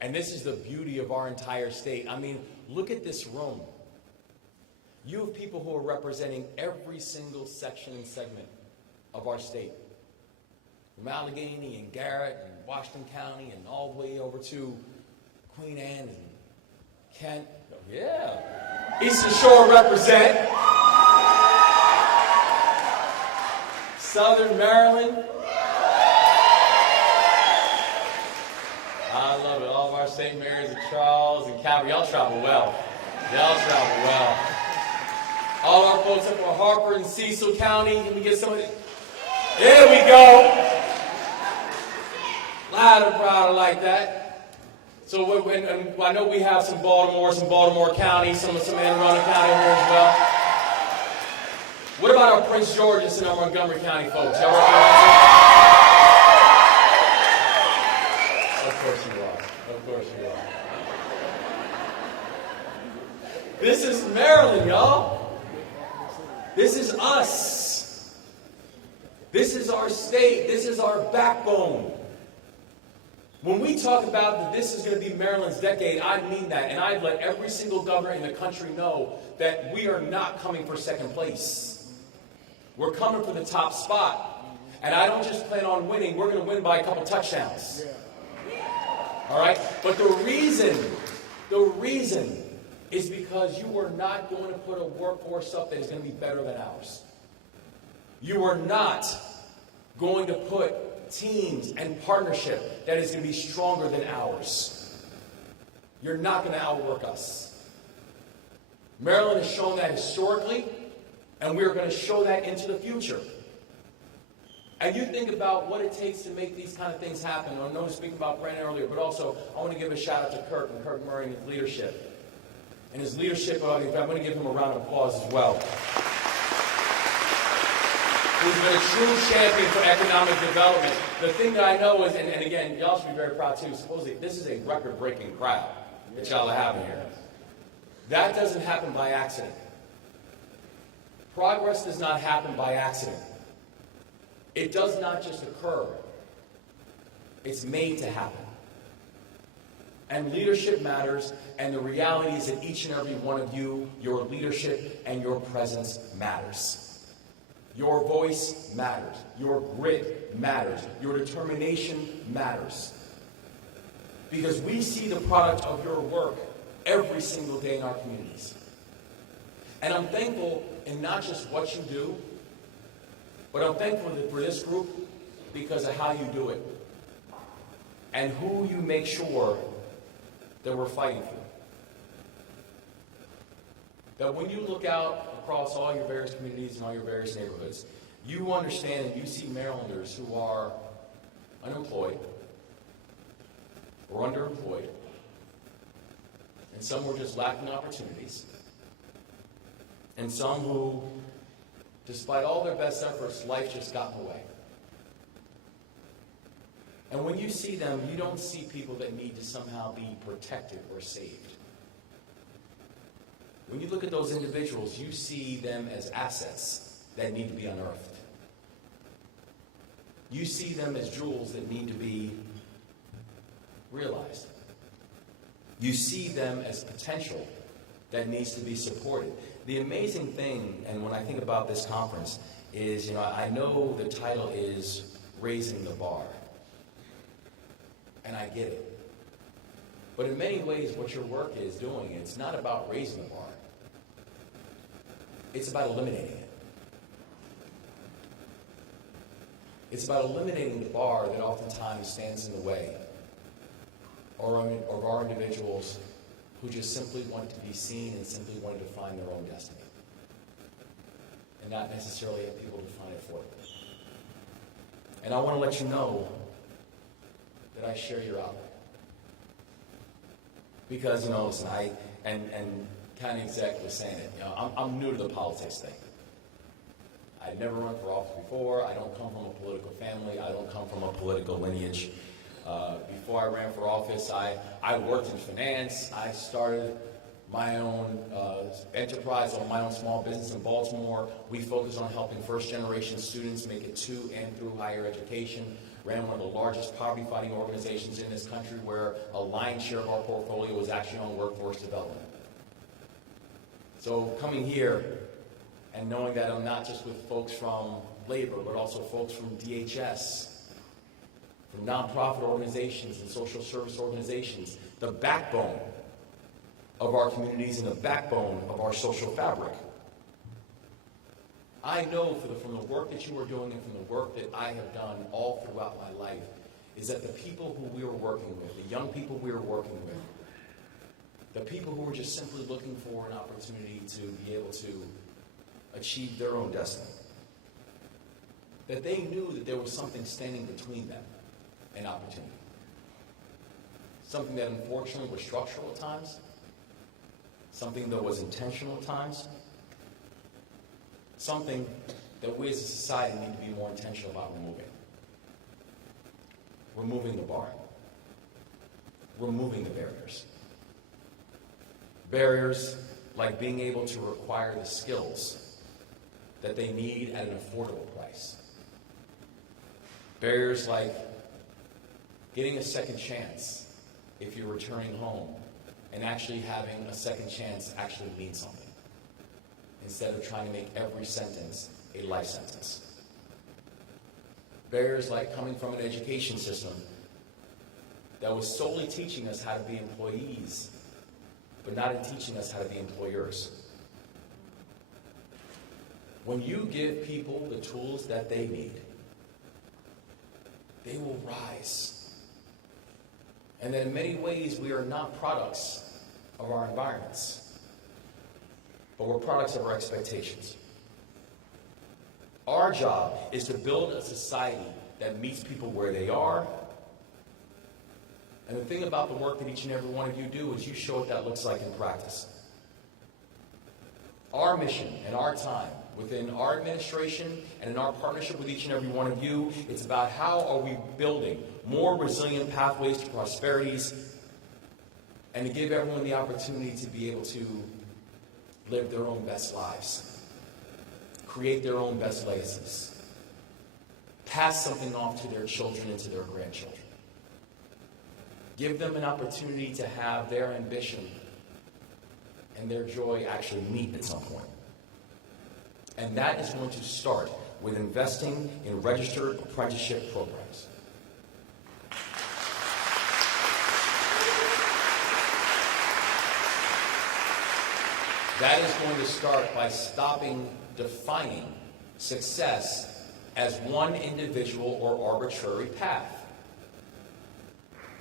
And this is the beauty of our entire state. I mean, look at this room. You have people who are representing every single section and segment of our state. From Allegheny and Garrett and Washington County and all the way over to Queen Anne and Kent. Yeah. Eastern Shore represent. Southern Maryland. I love it. All of our St. Mary's and Charles and Calvary. Y'all travel well. Y'all travel well. All our folks up in Harper and Cecil County. Can we get some of it? There we go. Loud and proud like that. So I know we have some Baltimore County, some Anne Arundel County here as well. What about our Prince George's and our Montgomery County folks? Y'all represent? Of course you are. Of course you are. This is Maryland, y'all. This is us. This is our state. This is our backbone. When we talk about that this is going to be Maryland's decade, I mean that. And I'd let every single governor in the country know that we are not coming for second place. We're coming for the top spot. And I don't just plan on winning. We're going to win by a couple touchdowns. All right? But the reason is because you are not going to put a workforce up that is going to be better than ours. You are not going to put teams and partnership that is going to be stronger than ours. You're not going to outwork us. Maryland has shown that historically, and we're going to show that into the future. And you think about what it takes to make these kind of things happen. I know I was speaking about Brandon earlier, but also I want to give a shout out to Kirk Murray and his leadership. And his leadership, I'm going to give him a round of applause as well. He's been a true champion for economic development. The thing that I know is, and again, y'all should be very proud too, supposedly this is a record-breaking crowd that y'all are having here. That doesn't happen by accident. Progress does not happen by accident. It does not just occur. It's made to happen. And leadership matters, and the reality is that each and every one of you, your leadership and your presence matters. Your voice matters. Your grit matters. Your determination matters. Because we see the product of your work every single day in our communities. And I'm thankful in not just what you do, but I'm thankful for this group because of how you do it and who you make sure that we're fighting for. That when you look out across all your various communities and all your various neighborhoods, you understand and you see Marylanders who are unemployed or underemployed, and some who are just lacking opportunities, and some who, despite all their best efforts, life just got in the way. And when you see them, you don't see people that need to somehow be protected or saved. When you look at those individuals, you see them as assets that need to be unearthed. You see them as jewels that need to be realized. You see them as potential that needs to be supported. The amazing thing, and when I think about this conference, is, I know the title is Raising the Bar. And I get it. But in many ways, what your work is doing, it's not about raising the bar. It's about eliminating it. It's about eliminating the bar that oftentimes stands in the way of our individuals who just simply want to be seen and simply wanted to find their own destiny. And not necessarily have people define it for them. And I want to let you know that I share your outlook. Because, listen, and county exec was saying it, I'm new to the politics thing. I'd never run for office before. I don't come from a political family. I don't come from a political lineage. Before I ran for office, I worked in finance. I started my own enterprise, or my own small business in Baltimore. We focus on helping first-generation students make it to and through higher education. ran one of the largest poverty-fighting organizations in this country where a lion's share of our portfolio was actually on workforce development. So coming here and knowing that I'm not just with folks from labor, but also folks from DHS, from nonprofit organizations and social service organizations, the backbone of our communities and the backbone of our social fabric. I know from the work that you are doing and from the work that I have done all throughout my life is that the people who we are working with, the young people we are working with, the people who are just simply looking for an opportunity to be able to achieve their own destiny, that they knew that there was something standing between them and opportunity. Something that unfortunately was structural at times, something that was intentional at times, something that we as a society need to be more intentional about removing. Removing the bar. Removing the barriers. Barriers like being able to acquire the skills that they need at an affordable price. Barriers like getting a second chance if you're returning home and actually having a second chance actually mean something, instead of trying to make every sentence a life sentence. Barriers like coming from an education system that was solely teaching us how to be employees, but not in teaching us how to be employers. When you give people the tools that they need, they will rise. And that in many ways we are not products of our environments, but we're products of our expectations. Our job is to build a society that meets people where they are. And the thing about the work that each and every one of you do is you show what that looks like in practice. Our mission and our time within our administration and in our partnership with each and every one of you, it's about how are we building more resilient pathways to prosperities and to give everyone the opportunity to be able to live their own best lives, create their own best legacies, pass something off to their children and to their grandchildren. Give them an opportunity to have their ambition and their joy actually meet at some point. And that is going to start with investing in registered apprenticeship programs. That is going to start by stopping defining success as one individual or arbitrary path.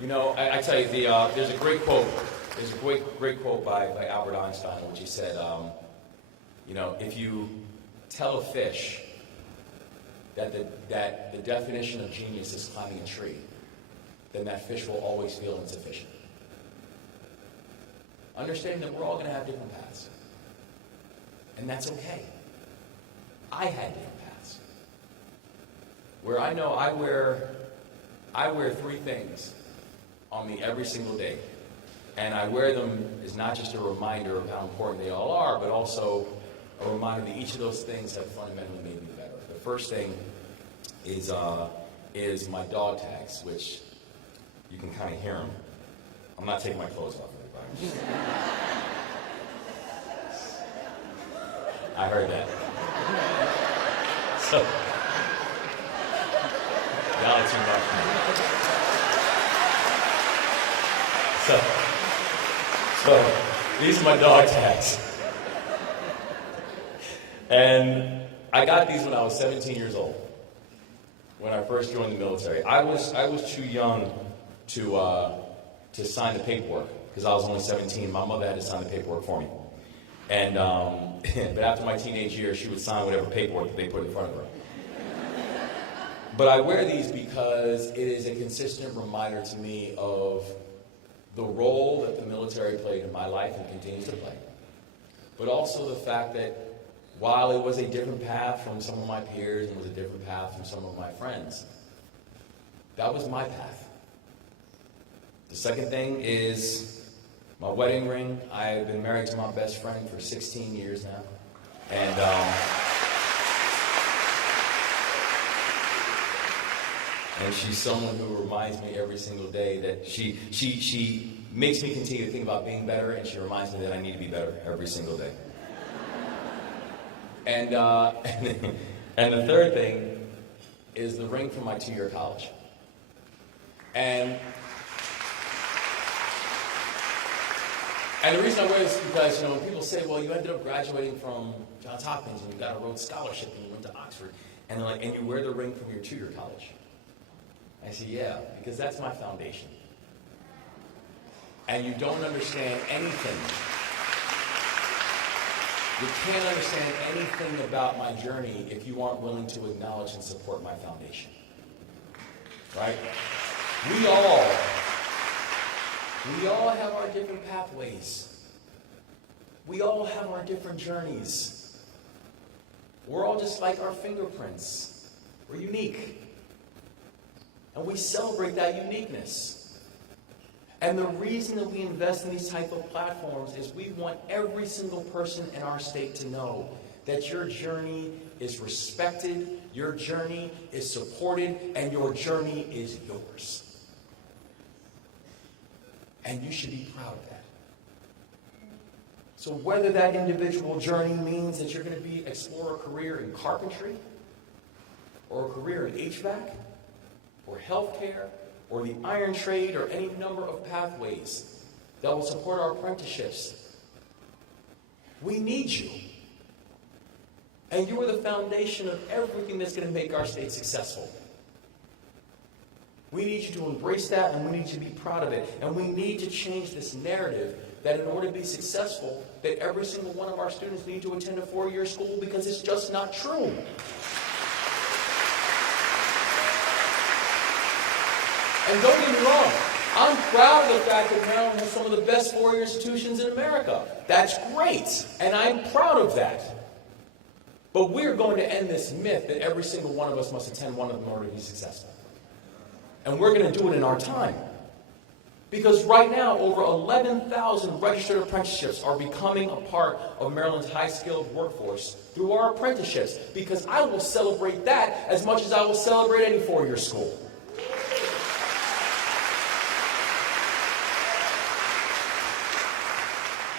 You know, I tell you, there's a great quote. There's a great quote by Albert Einstein, in which he said, you know, if you tell a fish that the definition of genius is climbing a tree, then that fish will always feel insufficient. Understanding that we're all going to have different paths. And that's okay. I had different paths. Where I know I wear three things on me every single day. And I wear them as not just a reminder of how important they all are, but also a reminder that each of those things have fundamentally made me better. The first thing is my dog tags, which you can kind of hear them. I'm not taking my clothes off, everybody. I heard that. So, y'all are too much for me. So these are my dog tags. And I got these when I was 17 years old, when I first joined the military. I was too young to sign the paperwork, because I was only 17. My mother had to sign the paperwork for me. And but after my teenage years, she would sign whatever paperwork that they put in front of her. But I wear these because it is a consistent reminder to me of the role that the military played in my life and continues to play. But also the fact that while it was a different path from some of my peers and was a different path from some of my friends, that was my path. The second thing is my wedding ring. I've been married to my best friend for 16 years now. And And she's someone who reminds me every single day that she makes me continue to think about being better, and she reminds me that I need to be better every single day. And and the third thing is the ring from my 2-year college. And the reason I wear this is because, when people say, well, you ended up graduating from Johns Hopkins and you got a Rhodes Scholarship and you went to Oxford, and they're like, and you wear the ring from your 2-year college. I say, yeah, because that's my foundation. And you don't understand anything. You can't understand anything about my journey if you aren't willing to acknowledge and support my foundation. Right? We all have our different pathways. We all have our different journeys. We're all just like our fingerprints. We're unique. And we celebrate that uniqueness. And the reason that we invest in these type of platforms is we want every single person in our state to know that your journey is respected, your journey is supported, and your journey is yours. And you should be proud of that. So whether that individual journey means that you're going to explore a career in carpentry, or a career in HVAC, or healthcare, or the iron trade, or any number of pathways that will support our apprenticeships, we need you. And you are the foundation of everything that's going to make our state successful. We need you to embrace that, and we need you to be proud of it. And we need to change this narrative that in order to be successful, that every single one of our students need to attend a 4-year school, because it's just not true. And don't get me wrong, I'm proud of the fact that Maryland has some of the best 4-year institutions in America. That's great, and I'm proud of that. But we're going to end this myth that every single one of us must attend one of them in order to be successful. And we're going to do it in our time. Because right now, over 11,000 registered apprenticeships are becoming a part of Maryland's high-skilled workforce through our apprenticeships. Because I will celebrate that as much as I will celebrate any 4-year school.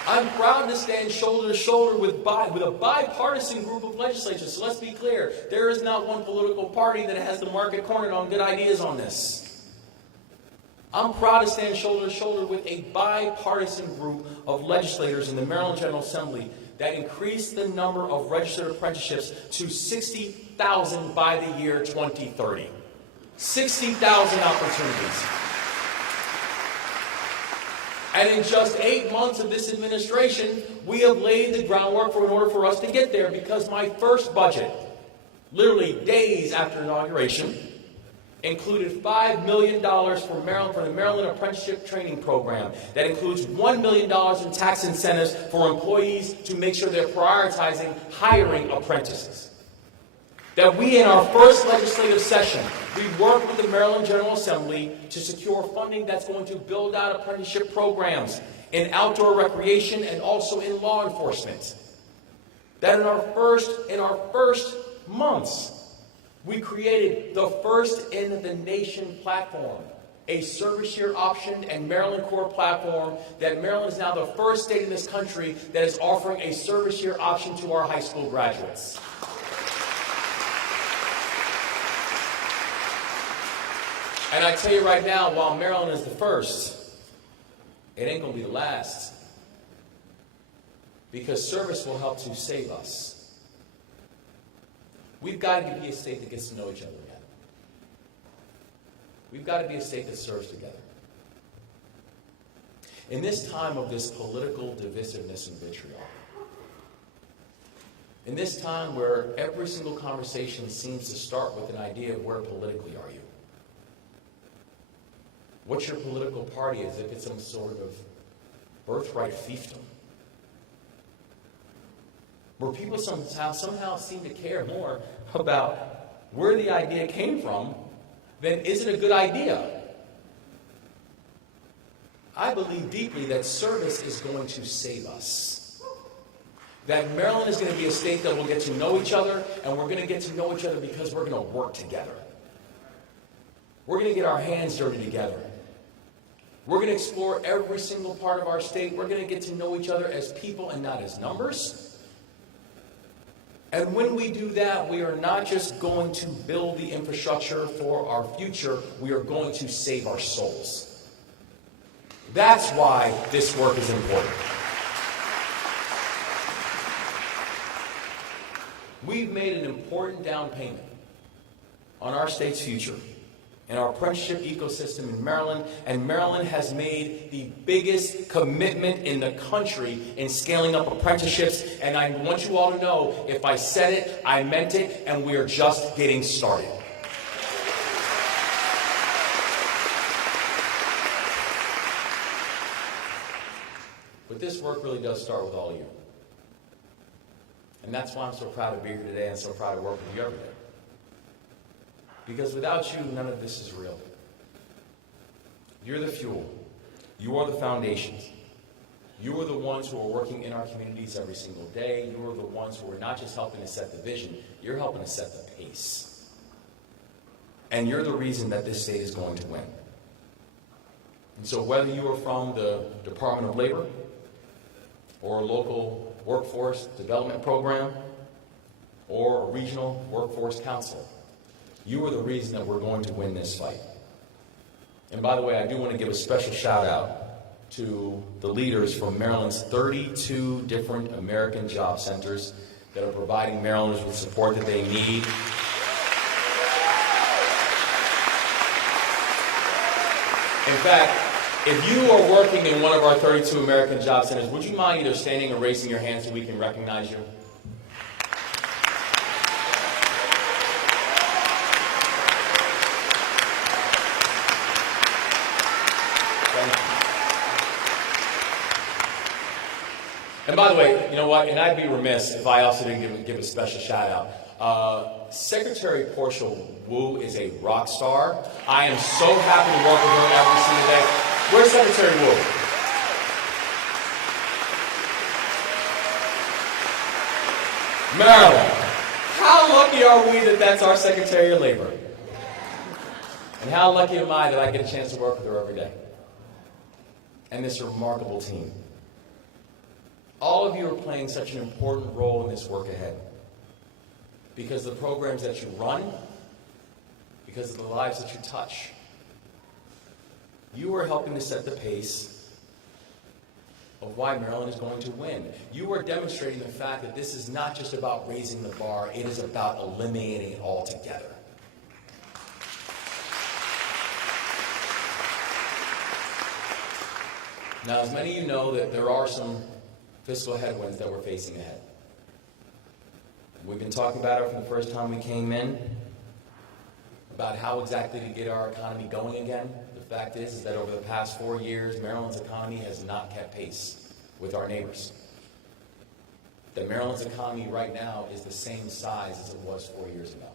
I'm proud to stand shoulder to shoulder with a bipartisan group of legislators. So let's be clear. There is not one political party that has the market cornered on good ideas on this. I'm proud to stand shoulder to shoulder with a bipartisan group of legislators in the Maryland General Assembly that increased the number of registered apprenticeships to 60,000 by the year 2030. 60,000 opportunities. And in just 8 months of this administration, we have laid the groundwork in order for us to get there, because my first budget, literally days after inauguration, included $5 million for the Maryland Apprenticeship Training Program. That includes $1 million in tax incentives for employees to make sure they're prioritizing hiring apprentices. That we, in our first legislative session, we worked with the Maryland General Assembly to secure funding that's going to build out apprenticeship programs in outdoor recreation and also in law enforcement. That in our first months, we created the first in the nation platform, a service year option and Maryland Core platform, that Maryland is now the first state in this country that is offering a service year option to our high school graduates. And I tell you right now, while Maryland is the first, it ain't going to be the last. Because service will help to save us. We've got to be a state that gets to know each other again. We've got to be a state that serves together. In this time of this political divisiveness and vitriol, in this time where every single conversation seems to start with an idea of where politically are you? What your political party is, if it's some sort of birthright fiefdom. Where people somehow seem to care more about where the idea came from than is it a good idea. I believe deeply that service is going to save us. That Maryland is going to be a state that will get to know each other, and we're going to get to know each other because we're going to work together. We're going to get our hands dirty together. We're going to explore every single part of our state. We're going to get to know each other as people and not as numbers. And when we do that, we are not just going to build the infrastructure for our future, we are going to save our souls. That's why this work is important. We've made an important down payment on our state's future in our apprenticeship ecosystem in Maryland, and Maryland has made the biggest commitment in the country in scaling up apprenticeships, and I want you all to know, if I said it, I meant it, and we are just getting started. But this work really does start with all of you. And that's why I'm so proud to be here today and so proud to work with you every day. Because without you, none of this is real. You're the fuel. You are the foundations. You are the ones who are working in our communities every single day. You are the ones who are not just helping to set the vision, you're helping to set the pace. And you're the reason that this state is going to win. And so whether you are from the Department of Labor or a local workforce development program or a regional workforce council, you are the reason that we're going to win this fight. And by the way, I do want to give a special shout out to the leaders from Maryland's 32 different American job centers that are providing Marylanders with support that they need. In fact, if you are working in one of our 32 American job centers, would you mind either standing or raising your hand so we can recognize you? And by the way, you know what? And I'd be remiss if I also didn't give a special shout out. Secretary Portia Wu is a rock star. I am so happy to work with her every single day. Where's Secretary Wu? Maryland. How lucky are we that that's our Secretary of Labor? And how lucky am I that I get a chance to work with her every day? And this remarkable team. All of you are playing such an important role in this work ahead. Because of the programs that you run, because of the lives that you touch. You are helping to set the pace of why Maryland is going to win. You are demonstrating the fact that this is not just about raising the bar, it is about eliminating it altogether. Now, as many of you know, that there are some fiscal headwinds that we're facing ahead. We've been talking about it from the first time we came in, about how exactly to get our economy going again. The fact is that over the past 4 years, Maryland's economy has not kept pace with our neighbors. That Maryland's economy right now is the same size as it was 4 years ago.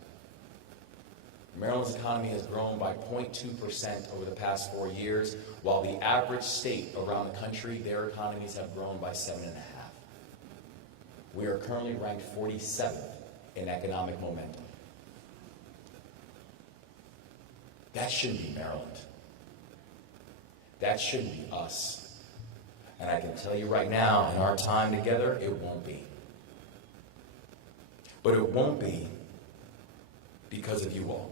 Maryland's economy has grown by 0.2% over the past 4 years, while the average state around the country, their economies have grown by 7.5%. We are currently ranked 47th in economic momentum. That shouldn't be Maryland. That shouldn't be us. And I can tell you right now, in our time together, it won't be. But it won't be because of you all.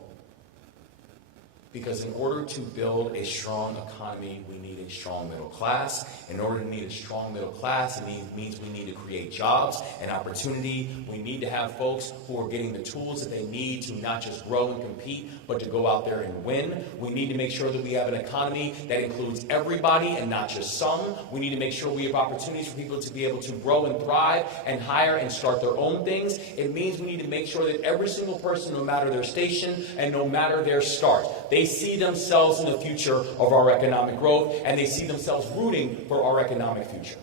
Because in order to build a strong economy, we need a strong middle class. In order to need a strong middle class, it means we need to create jobs and opportunity. We need to have folks who are getting the tools that they need to not just grow and compete, but to go out there and win. We need to make sure that we have an economy that includes everybody and not just some. We need to make sure we have opportunities for people to be able to grow and thrive and hire and start their own things. It means we need to make sure that every single person, no matter their station and no matter their start, they see themselves in the future of our economic growth, and they see themselves rooting for our economic future.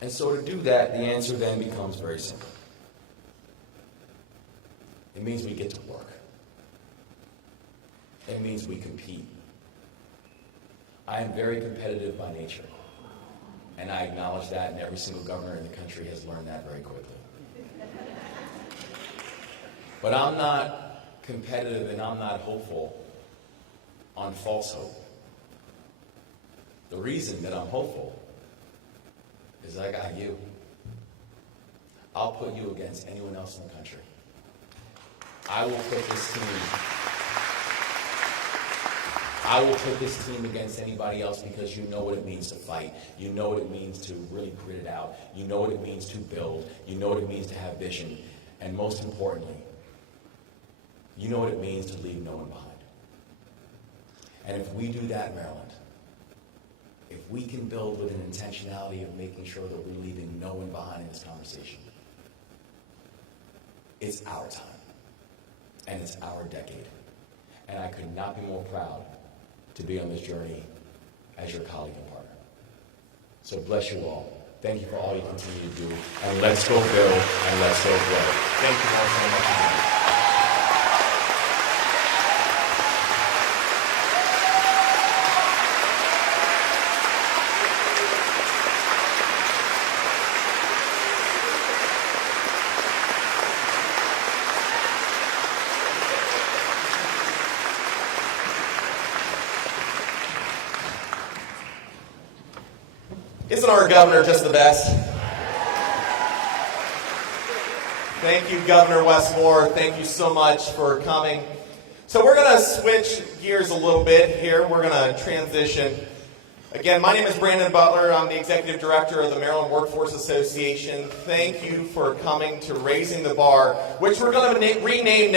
And so to do that, the answer then becomes very simple. It means we get to work. It means we compete. I am very competitive by nature, and I acknowledge that, and every single governor in the country has learned that very quickly. But I'm not competitive and I'm not hopeful on false hope. The reason that I'm hopeful is I got you. I'll put you against anyone else in the country. I will put this team against anybody else because you know what it means to fight. You know what it means to really grit it out. You know what it means to build. You know what it means to have vision. And most importantly, you know what it means to leave no one behind. And if we do that, Maryland, if we can build with an intentionality of making sure that we're leaving no one behind in this conversation, it's our time. And it's our decade. And I could not be more proud to be on this journey as your colleague and partner. So bless you all. Thank you for all you continue to do. And let's go build and let's go grow. Thank you all so much. Isn't our governor just the best? Thank you, Governor Wes Moore. Thank you so much for coming. So we're going to switch gears a little bit here. We're going to transition. Again, my name is Brandon Butler. I'm the Executive Director of the Maryland Workforce Association. Thank you for coming to Raising the Bar, which we're going to rename